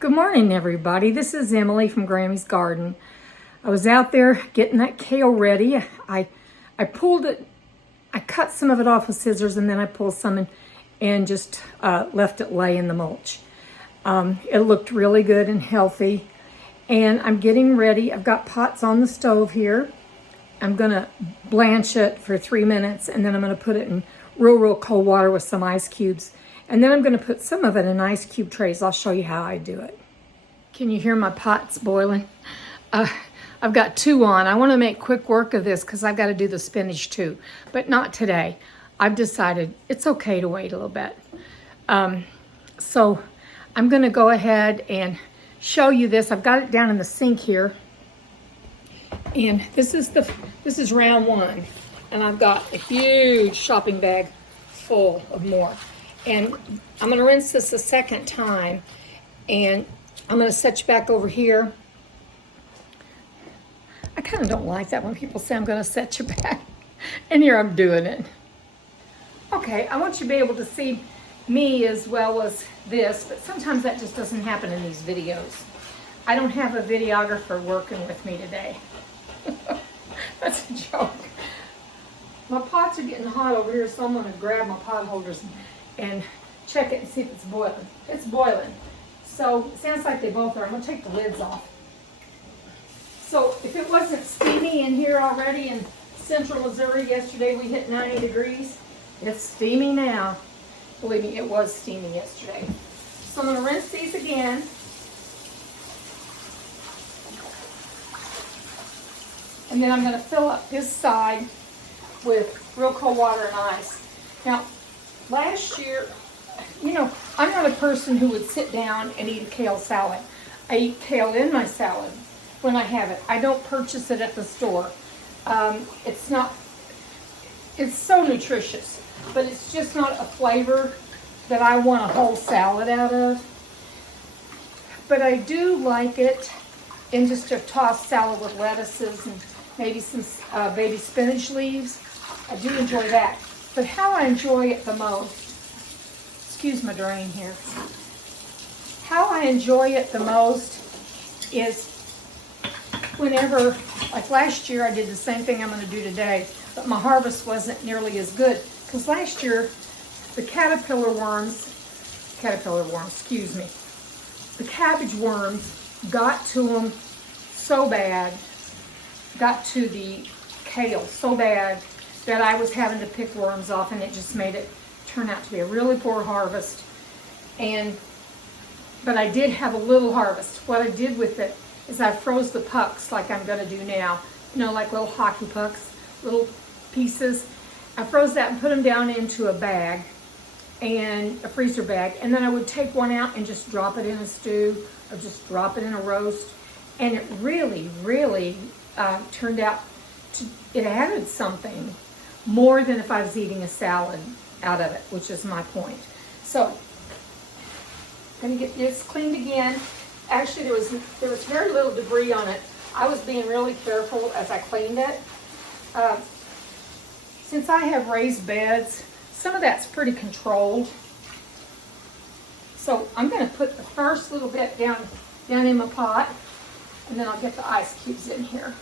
Good morning, everybody. This is Emily from Grammy's Garden. I was out there getting that kale ready. I pulled it, I cut some of it off with scissors, and then I pulled some and just left it lay in the mulch. It looked really good and healthy. And I'm getting ready. I've got pots on the stove here. I'm gonna blanch it for 3 minutes, and then I'm gonna put it in real cold water with some ice cubes. And then I'm gonna put some of it in ice cube trays. I'll show you how I do it. Can you hear my pots boiling? I've got 2 on. I wanna make quick work of this because I've gotta do the spinach too, but not today. I've decided it's okay to wait a little bit. So I'm gonna go ahead and show you this. I've got it down in the sink here. And this is round 1. And I've got a huge shopping bag full of more. And I'm gonna rinse this a second time, and I'm gonna set you back over here. I kind of don't like that when people say I'm gonna set you back, and here I'm doing it. Okay, I want you to be able to see me as well as this, but sometimes that just doesn't happen in these videos. I don't have a videographer working with me today. That's a joke. My pots are getting hot over here, so I'm gonna grab my pot holders and check it and see if it's boiling. It's boiling. So it sounds like they both are. I'm gonna take the lids off. So if it wasn't steamy in here already in central Missouri yesterday, we hit 90 degrees. It's steamy now. Believe me, it was steamy yesterday. So I'm gonna rinse these again. And then I'm gonna fill up this side with real cold water and ice. Now, last year, you know, I'm not a person who would sit down and eat a kale salad. I eat kale in my salad when I have it. I don't purchase it at the store. It's so nutritious, but it's just not a flavor that I want a whole salad out of. But I do like it in just a tossed salad with lettuces and maybe some baby spinach leaves. I do enjoy that. But how I enjoy it the most, excuse my drain here. How I enjoy it the most is whenever, like last year I did the same thing I'm gonna do today, but my harvest wasn't nearly as good. Because last year, the caterpillar worms, excuse me, the cabbage worms got to them so bad, got to the kale so bad that I was having to pick worms off, and it just made it turn out to be a really poor harvest. But I did have a little harvest. What I did with it is I froze the pucks like I'm gonna do now. You know, like little hockey pucks, little pieces. I froze that and put them down into a bag, and a freezer bag, and then I would take one out and just drop it in a stew or just drop it in a roast. And it really turned out to, it added something more than if I was eating a salad out of it, which is my point. So I'm gonna get this cleaned again. Actually, there was very little debris on it. I was being really careful as I cleaned it. Since I have raised beds, some of that's pretty controlled. So I'm gonna put the first little bit down in my pot, and then I'll get the ice cubes in here.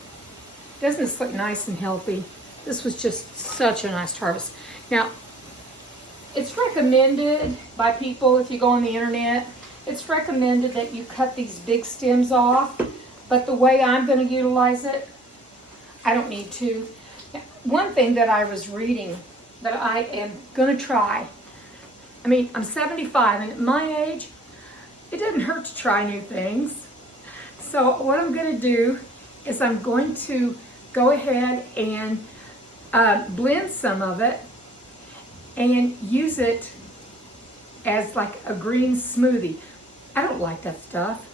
Doesn't this look nice and healthy? This was just such a nice harvest. Now, it's recommended by people, if you go on the internet, it's recommended that you cut these big stems off, but the way I'm gonna utilize it, I don't need to. One thing that I was reading that I am gonna try, I mean, I'm 75, and at my age, it doesn't hurt to try new things. So what I'm gonna do is I'm going to go ahead and blend some of it and use it as like a green smoothie. I don't like that stuff.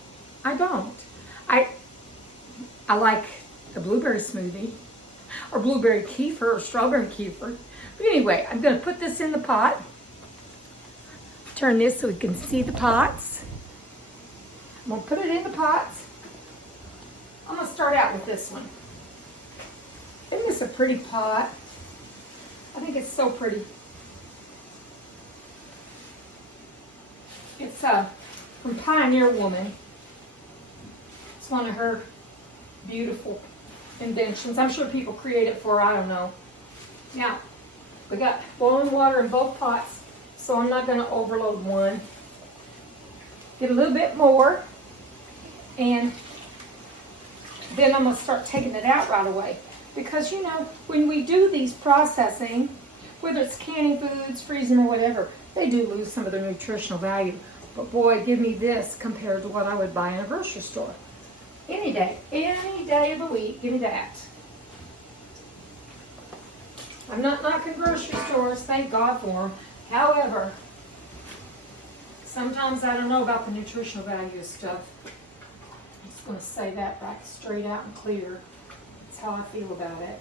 I don't. I like the blueberry smoothie or blueberry kefir or strawberry kefir. But anyway, I'm gonna put this in the pot. Turn this so we can see the pots. I'm gonna put it in the pots. I'm gonna start out with this one. Isn't this a pretty pot? I think it's so pretty. It's from Pioneer Woman. It's one of her beautiful inventions. I'm sure people create it for her, I don't know. Now, we got boiling water in both pots, so I'm not going to overload one. Get a little bit more, and then I'm going to start taking it out right away. Because, you know, when we do these processing, whether it's canning foods, freezing or whatever, they do lose some of their nutritional value. But boy, give me this compared to what I would buy in a grocery store. Any day of the week, give me that. I'm not knocking grocery stores, thank God for them. However, sometimes I don't know about the nutritional value of stuff. I'm just going to say that right straight out and clear. That's how I feel about it.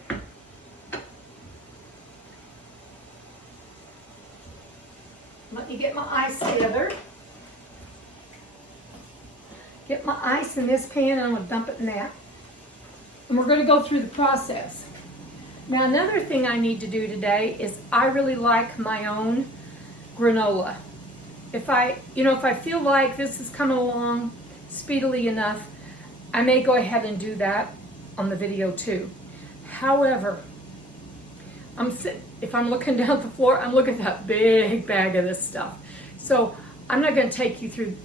Let me get my ice together. Get my ice in this pan, and I'm going to dump it in that. And we're going to go through the process. Now, another thing I need to do today is I really like my own granola. If I feel like this is coming along speedily enough, I may go ahead and do that on the video too. However, if I'm looking down at the floor, I'm looking at that big bag of this stuff. So I'm not going to take you through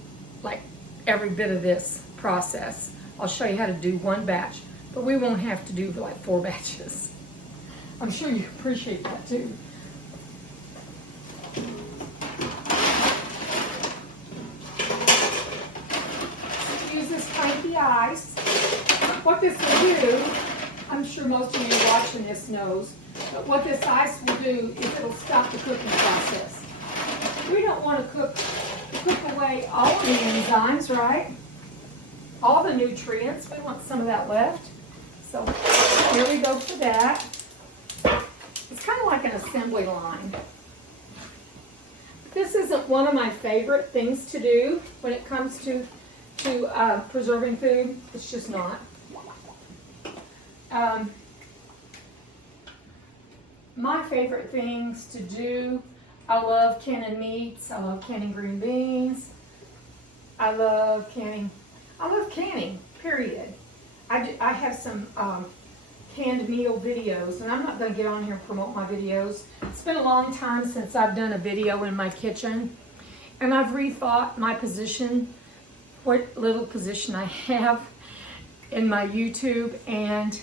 like every bit of this process. I'll show you how to do one batch, but we won't have to do like 4 batches. I'm sure you appreciate that too. Use this cranky ice. What this will do, I'm sure most of you watching this knows, but what this ice will do is it'll stop the cooking process. We don't want to cook away all of the enzymes, right? All the nutrients. We want some of that left. So here we go for that. It's kind of like an assembly line. This isn't one of my favorite things to do when it comes to preserving food. It's just not. My favorite things to do, I love canning meats, I love canning green beans, I love canning, period. I have some canned meal videos, and I'm not going to get on here and promote my videos. It's been a long time since I've done a video in my kitchen, and I've rethought my position, what little position I have in my YouTube, and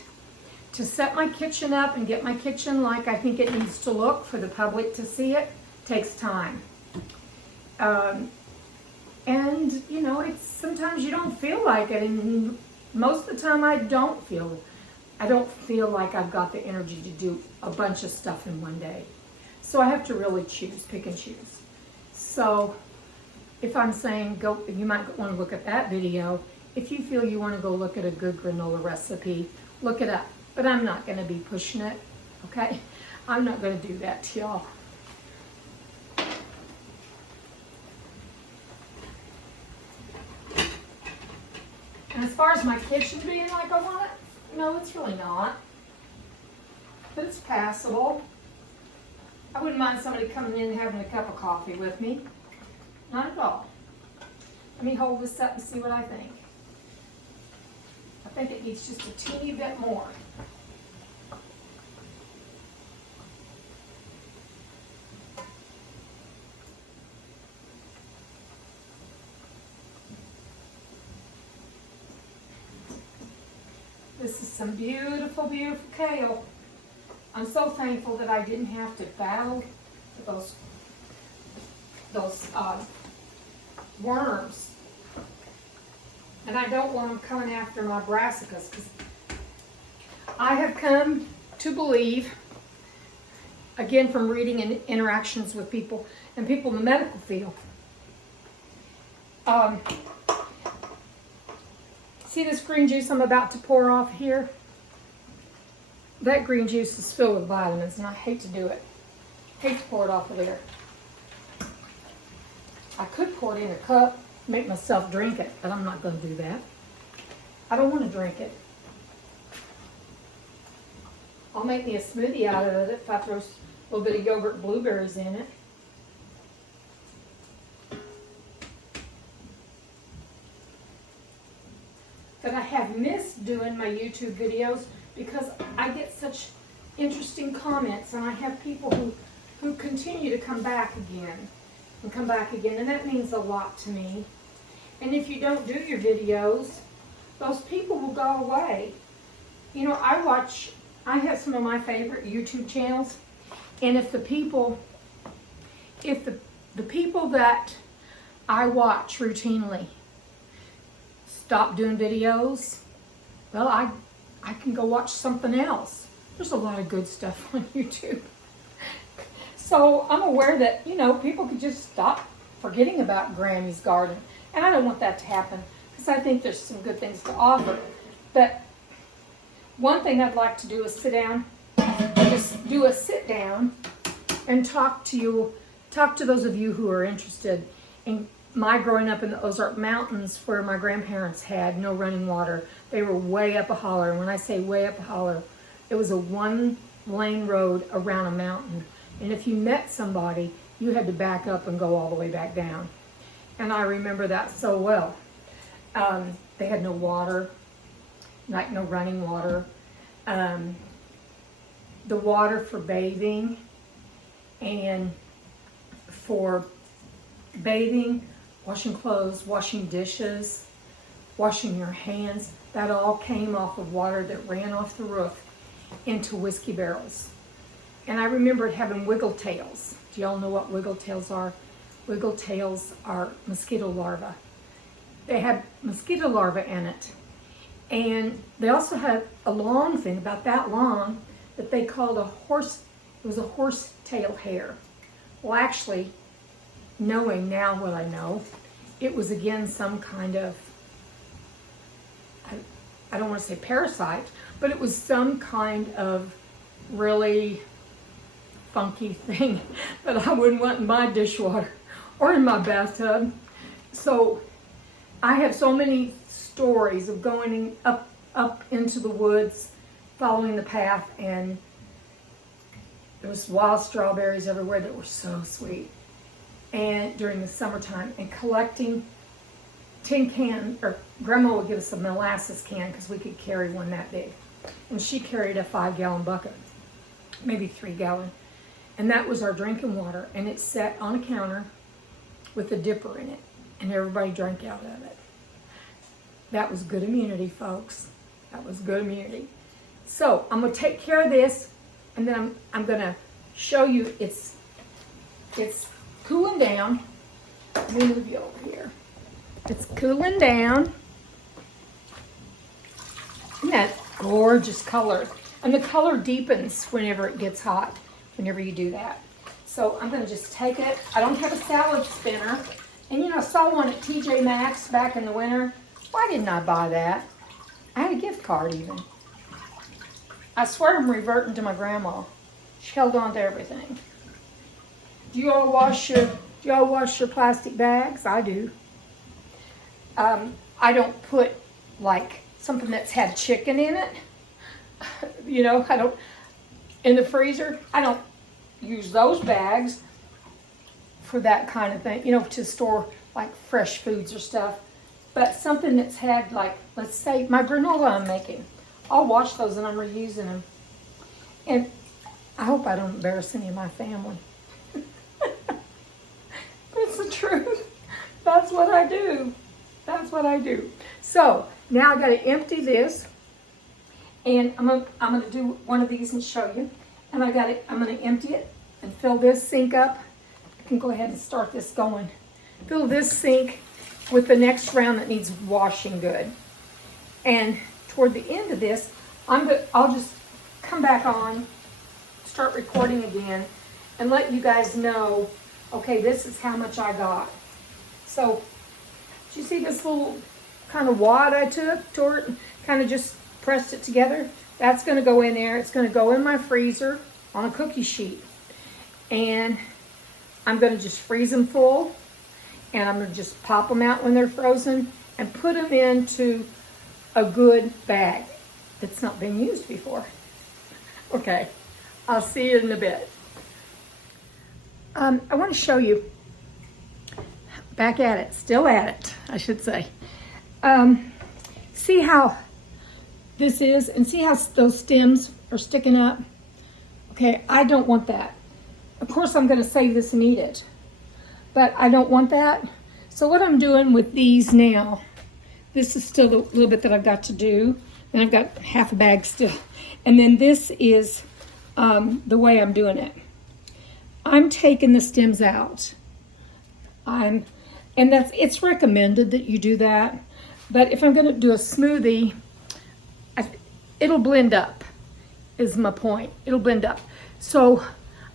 to set my kitchen up and get my kitchen like I think it needs to look for the public to see it takes time. And you know, it's sometimes you don't feel like it, and most of the time I don't feel like I've got the energy to do a bunch of stuff in one day. So I have to really pick and choose. So if I'm saying go, you might want to look at that video. If you feel you want to go look at a good granola recipe, look it up. But I'm not going to be pushing it, okay? I'm not going to do that to y'all. And as far as my kitchen being like I want it, no, it's really not. But it's passable. I wouldn't mind somebody coming in and having a cup of coffee with me. Not at all. Let me hold this up and see what I think. I think it needs just a teeny bit more. This is some beautiful, beautiful kale. I'm so thankful that I didn't have to battle with those worms. And I don't want them coming after my brassicas, because I have come to believe, again from reading and interactions with people and people in the medical field, see this green juice I'm about to pour off here? That green juice is filled with vitamins, and I hate to do it. Hate to pour it off of there. I could pour it in a cup, make myself drink it, but I'm not going to do that. I don't want to drink it. I'll make me a smoothie out of it if I throw a little bit of yogurt and blueberries in it. that I have missed doing my YouTube videos because I get such interesting comments, and I have people who continue to come back again and come back again, and that means a lot to me. And if you don't do your videos, those people will go away. You know, I have some of my favorite YouTube channels, and if the people that I watch routinely stop doing videos, well, I can go watch something else. There's a lot of good stuff on YouTube. So I'm aware that, you know, people could just stop forgetting about Grammy's garden. And I don't want that to happen because I think there's some good things to offer. But one thing I'd like to do is sit down, just do a sit down and talk to those of you who are interested in my growing up in the Ozark Mountains, where my grandparents had no running water. They were way up a holler. And when I say way up a holler, it was a one-lane road around a mountain. And if you met somebody, you had to back up and go all the way back down. And I remember that so well. They had no water, like no running water. The water for bathing and for bathing, washing clothes, washing dishes, washing your hands, that all came off of water that ran off the roof into whiskey barrels. And I remember it having wiggle tails. Do y'all know what wiggle tails are? Wiggle tails are mosquito larvae. They had mosquito larvae in it. And they also had a long thing, about that long, that they called a horse, it was a horsetail hair. Well, actually, knowing now what I know, it was again some kind of, I don't want to say parasite, but it was some kind of really funky thing that I wouldn't want in my dishwater or in my bathtub. So I have so many stories of going up into the woods, following the path, and there was wild strawberries everywhere that were so sweet. And during the summertime, and collecting tin can, or Grandma would give us a molasses can because we could carry one that big. And she carried a 5-gallon bucket, maybe 3-gallon. And that was our drinking water. And it sat on a counter with a dipper in it. And everybody drank out of it. That was good immunity, folks. That was good immunity. So I'm going to take care of this. And then I'm going to show you it's cooling down. Let me move you over here. It's cooling down. Isn't that gorgeous color? And the color deepens whenever it gets hot, whenever you do that. So I'm going to just take it. I don't have a salad spinner. And you know, I saw one at TJ Maxx back in the winter. Why didn't I buy that? I had a gift card even. I swear I'm reverting to my grandma. She held on to everything. Do you all wash your plastic bags? I do. I don't put like something that's had chicken in it. You know, I don't, in the freezer, I don't use those bags for that kind of thing, you know, to store like fresh foods or stuff. But something that's had, like, let's say my granola I'm making, I'll wash those and I'm reusing them. And I hope I don't embarrass any of my family. It's the truth. That's what I do. That's what I do. So now I got to empty this, and I'm gonna do one of these and show you. And I'm gonna empty it and fill this sink up. I can go ahead and start this going. Fill this sink with the next round that needs washing good. And toward the end of this, I'll just come back on, start recording again, and let you guys know, okay, this is how much I got. So, do you see this little kind of wad I took toward, kind of just pressed it together? That's going to go in there. It's going to go in my freezer on a cookie sheet. And I'm going to just freeze them full. And I'm going to just pop them out when they're frozen and put them into a good bag that's not been used before. Okay, I'll see you in a bit. I want to show you, back at it, still at it, I should say. See how this is, and see how those stems are sticking up? Okay, I don't want that. Of course, I'm gonna save this and eat it, but I don't want that. So what I'm doing with these now, this is still the little bit that I've got to do, and I've got half a bag still. And then this is the way I'm doing it. I'm taking the stems out. And it's recommended that you do that. But if I'm gonna do a smoothie, it'll blend up, is my point. It'll blend up. So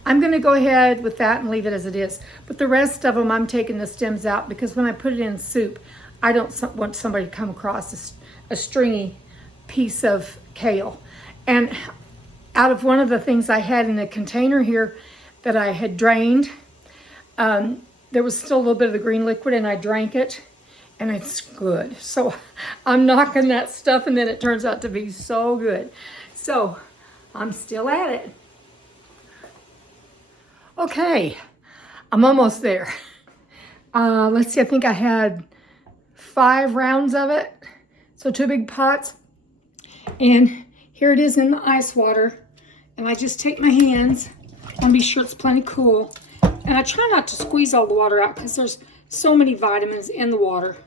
I'm gonna go ahead with that and leave it as it is. But the rest of them, I'm taking the stems out because when I put it in soup, I don't want somebody to come across a stringy piece of kale. And out of one of the things I had in the container here that I had drained, there was still a little bit of the green liquid, and I drank it, and it's good. So I'm knocking that stuff, and then it turns out to be so good. So I'm still at it. Okay, I'm almost there. Let's see, I think I had 5 rounds of it. So 2 big pots. And here it is in the ice water. And I just take my hands and be sure it's plenty cool. And I try not to squeeze all the water out because there's so many vitamins in the water.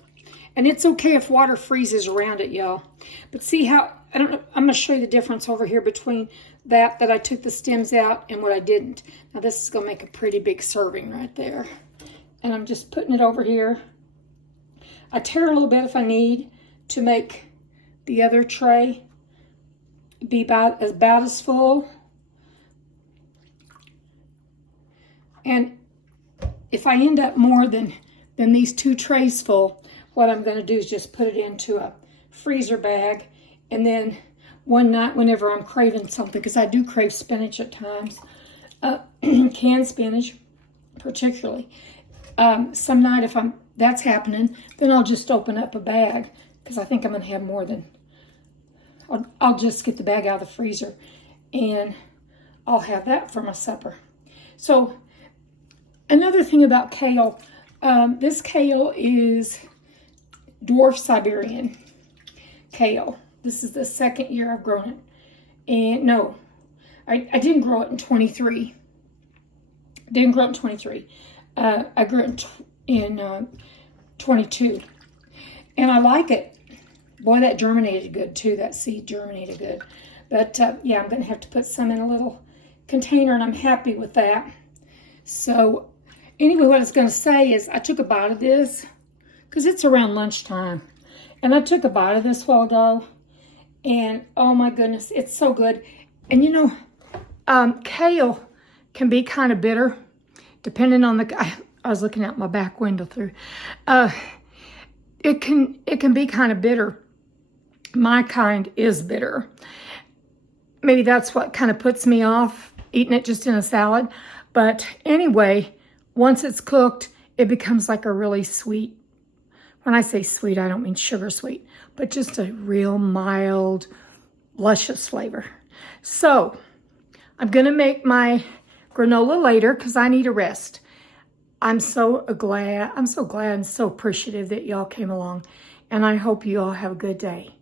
And it's okay if water freezes around it, y'all. But see how, I don't know, I'm gonna show you the difference over here between that I took the stems out and what I didn't. Now this is gonna make a pretty big serving right there. And I'm just putting it over here. I tear a little bit if I need to make the other tray be about as full. And if I end up more than these 2 trays full, what I'm going to do is just put it into a freezer bag. And then one night, whenever I'm craving something, because I do crave spinach at times, canned spinach particularly, some night if that's happening, then I'll just open up a bag, because I think I'm going to have more than, I'll just get the bag out of the freezer, and I'll have that for my supper. So another thing about kale, this kale is dwarf Siberian kale. This is the 2nd year I've grown it. And no, I didn't grow it in 23. Didn't grow it in 23. I grew it in 22. And I like it. Boy, that germinated good too. That seed germinated good. But yeah, I'm going to have to put some in a little container, and I'm happy with that. So anyway, what I was going to say is I took a bite of this because it's around lunchtime. And I took a bite of this a while ago. And oh my goodness, it's so good. And you know, kale can be kind of bitter depending on I was looking out my back window through. It can be kind of bitter. My kind is bitter. Maybe that's what kind of puts me off eating it just in a salad. But anyway, once it's cooked, it becomes like a really sweet, when I say sweet, I don't mean sugar sweet, but just a real mild, luscious flavor. So I'm going to make my granola later because I need a rest. I'm so glad and so appreciative that y'all came along, and I hope you all have a good day.